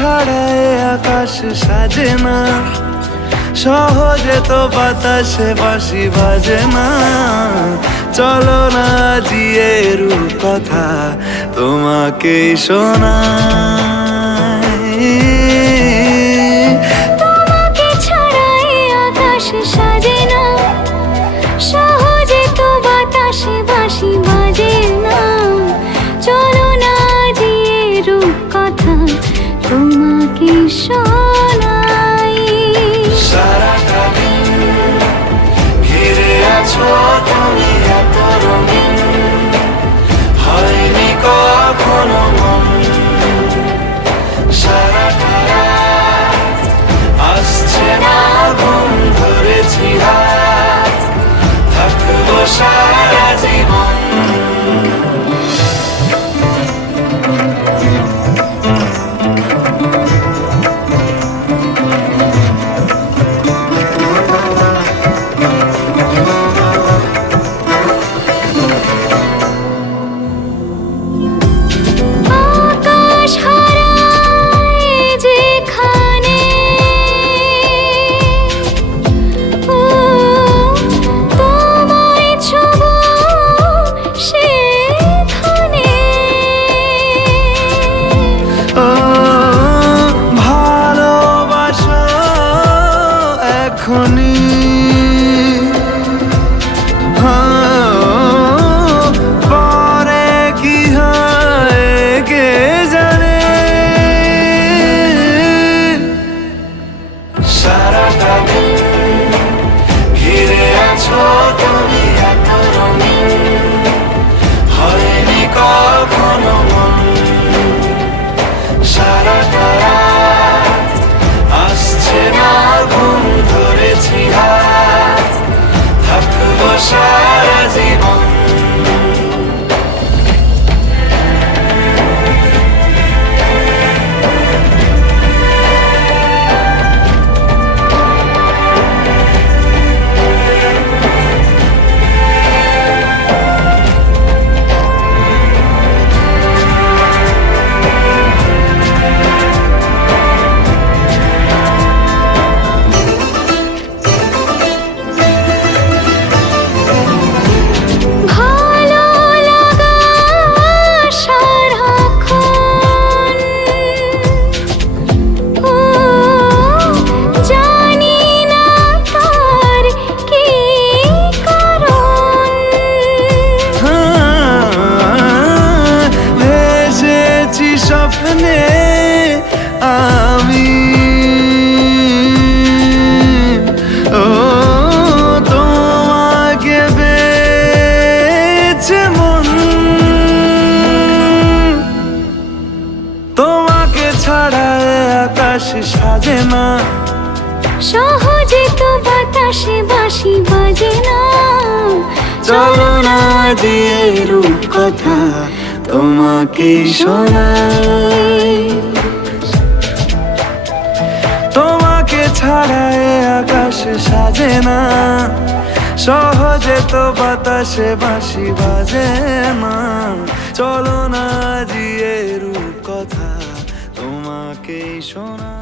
ছাড়া এ আকাশ সাজে না, সহজে তো বাতাসে বাঁশি বাজে না। চলো না জিয়ে রূপকথা তোমাকেই শোনাই। তোমাকে ছাড়া এ আকাশ সাজে না, সহজে তো বাতাসে বাঁশি বাজে না। চলো না জিয়ে রূপকথা তোমাকে শোনাই। সারাটা দিন ঘিরে আছো তুমি এত রঙিন, হয়নি কখনো মন। সারাটা রাত আসছে না ঘুম, ধরেছি হাত, থাকবো সারা জীবন। আকাশ হারায় যেখানে, ও তোমায় ছোঁবো সেখানে। ও ভালোবাসো এখনই, পরে কি হয় কে জানে। সারাটা দিন ঘিরে আছো তুমি এত রঙিন, হয়নি কখনো মন। সারাটা রাত আসছে না ঘুম, ধরেছি হাত, থাকবো সারা জীবন। ভালো লাগা সারাক্ষণ, ও জানি না তার কি কারণ। ভেসেছি স্বপ্নে আমি, ও তোমাকে পেয়েছে মন। তোমাকে ছাড়া এ আকাশ সাজে না, সহজে তো বাতাসে বাঁশি বাজে না। চলো না দিয়ে রূপকথা তোমাকে শোনাই। তোমাকে ছাড়া এ আকাশ সাজে না, সহজে তো বাতাসে বাঁশি বাজে না। চলো না দিয়ে রূপকথা তোমাকে শোনাই।